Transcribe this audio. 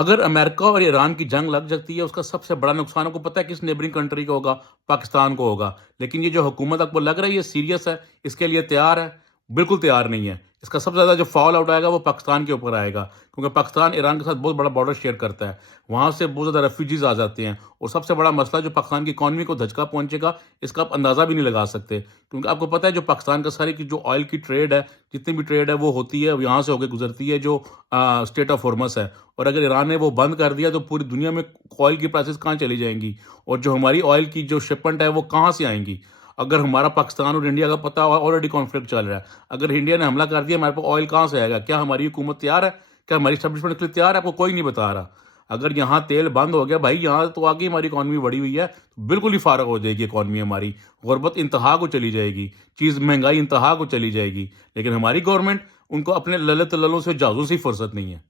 अगर अमेरिका और ईरान की जंग लग जाती है, उसका सबसे बड़ा नुकसान आपको पता है किस नेबरिंग कंट्री को होगा? पाकिस्तान को होगा। लेकिन ये जो हुकूमत आपको लग रही है सीरियस है, इसके लिए तैयार है? बिल्कुल तैयार नहीं है। इसका सबसे ज़्यादा जो फॉल आउट आएगा वो पाकिस्तान के ऊपर आएगा, क्योंकि पाकिस्तान ईरान के साथ बहुत बड़ा बॉर्डर शेयर करता है। वहाँ से बहुत ज़्यादा रेफ्यूजीज़ आ जाते हैं और सबसे बड़ा मसला जो पाकिस्तान की इकॉनमी को धचका पहुँचेगा, इसका आप अंदाज़ा भी नहीं लगा सकते। क्योंकि आपको पता है जो पाकिस्तान का सारी की जो ऑयल की ट्रेड है, जितनी भी ट्रेड है वो होती है, यहाँ से होके गुज़रती है जो स्ट्रेट ऑफ हॉर्मज़ है। और अगर ईरान ने वो बंद कर दिया तो पूरी दुनिया में ऑयल की प्राइसेस कहाँ चली जाएंगी और जो हमारी ऑयल की जो शिपमेंट है वो कहाँ से आएंगी? अगर हमारा पाकिस्तान और इंडिया का पता ऑलरेडी कॉन्फ्लिक्ट चल रहा है, अगर इंडिया ने हमला कर दिया हमारे पास ऑयल कहाँ से आएगा? क्या हमारी हुकूमत तैयार है? क्या हमारी स्टैब्लिशमेंट के लिए तैयार है? आपको कोई नहीं बता रहा। अगर यहाँ तेल बंद हो गया भाई, यहाँ तो आगे हमारी इकॉनमी बढ़ी हुई है, तो बिल्कुल ही फारग हो जाएगी इकॉनमी हमारी। गुर्बत इंतहा को चली जाएगी, चीज़ महंगाई इंतहा को चली जाएगी। लेकिन हमारी गवर्नमेंट, उनको अपने ललत ललों से जासूसी फुर्सत नहीं है।